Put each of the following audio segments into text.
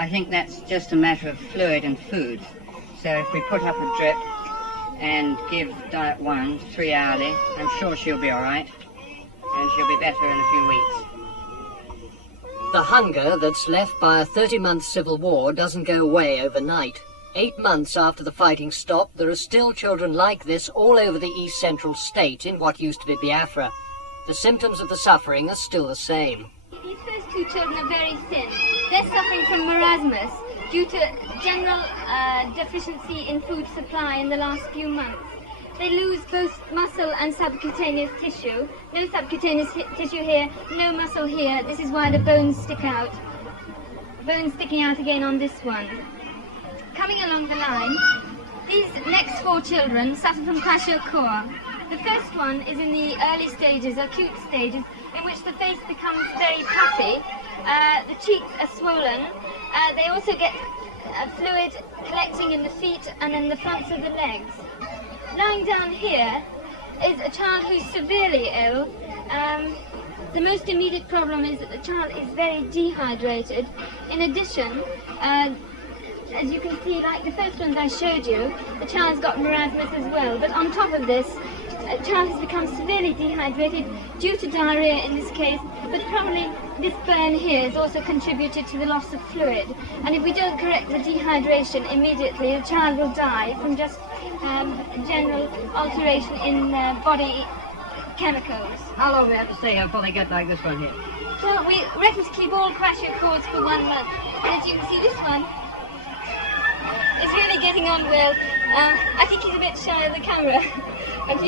I think that's just a matter of fluid and food. So if we put up a drip and give diet 1 3 hourly, I'm sure she'll be all right, and she'll be better in a few weeks. The hunger that's left by a 30-month civil war doesn't go away overnight. 8 months after the fighting stopped, there are still children like this all over the East Central state in what used to be Biafra. The symptoms of the suffering are still the same. These first 2 children are very thin. They're suffering from marasmus due to general deficiency in food supply in the last few months. They lose both muscle and subcutaneous tissue. No subcutaneous tissue here, no muscle here. This is why the bones stick out. Bones sticking out again on this one. Coming along the line, these next 4 children suffer from kwashiorkor. The first one is in the early stages, acute stages, in which the face becomes very puffy, the cheeks are swollen, they also get fluid collecting in the feet and in the fronts of the legs. Lying down here is a child who's severely ill. The most immediate problem is that the child is very dehydrated. In addition, as you can see, like the first ones I showed you, the child's got marasmus as well. But on top of this, the child has become severely dehydrated due to diarrhea in this case, but probably this burn here has also contributed to the loss of fluid. And if we don't correct the dehydration immediately, the child will die from just general alteration in body chemicals. How long do we have to stay here before they get like this one here? Well, we reckon to keep all kwashiorkors for 1 month. And as you can see, this one is really getting on well. I think he's a bit shy of the camera. But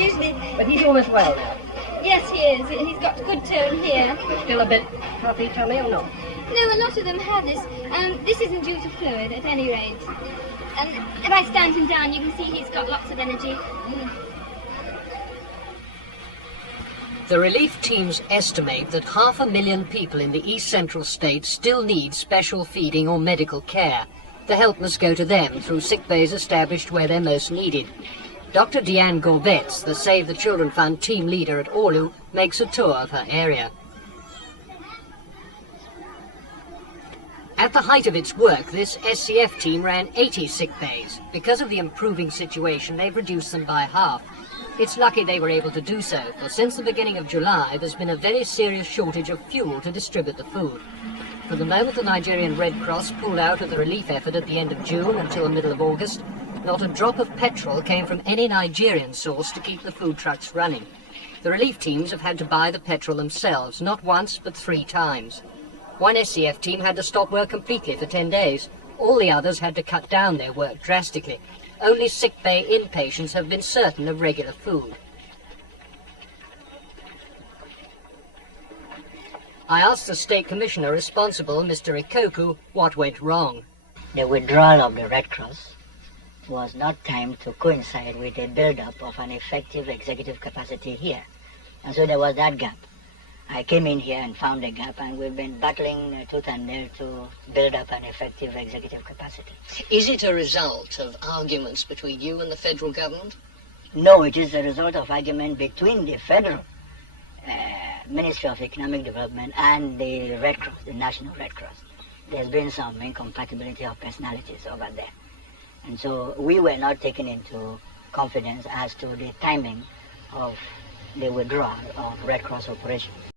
he's almost well now. Yes, he is. He's got good tone here. Still a bit puffy tummy or not? No, a lot of them have this. This isn't due to fluid, at any rate. And if I stand him down, you can see he's got lots of energy. The relief teams estimate that 500,000 people in the East Central states still need special feeding or medical care. The help must go to them through sick bays established where they're most needed. Dr. Deanne Gorbetz, the Save the Children Fund team leader at Orlu, makes a tour of her area. At the height of its work, this SCF team ran 80 sick bays. Because of the improving situation, they've reduced them by half. It's lucky they were able to do so, for since the beginning of July, there's been a very serious shortage of fuel to distribute the food. From the moment the Nigerian Red Cross pulled out of the relief effort at the end of June until the middle of August, not a drop of petrol came from any Nigerian source to keep the food trucks running. The relief teams have had to buy the petrol themselves, not once but 3 times. One SCF team had to stop work completely for 10 days. All the others had to cut down their work drastically. Only sick bay inpatients have been certain of regular food. I asked the state commissioner responsible, Mr. Ikoku, what went wrong. The withdrawal of the Red Cross was not timed to coincide with a build-up of an effective executive capacity here. And so there was that gap. I came in here and found a gap, and we've been battling tooth and nail to build up an effective executive capacity. Is it a result of arguments between you and the federal government? No, it is a result of argument between the federal Ministry of Economic Development and the Red Cross, the National Red Cross. There's been some incompatibility of personalities over there. And so we were not taken into confidence as to the timing of the withdrawal of Red Cross operations.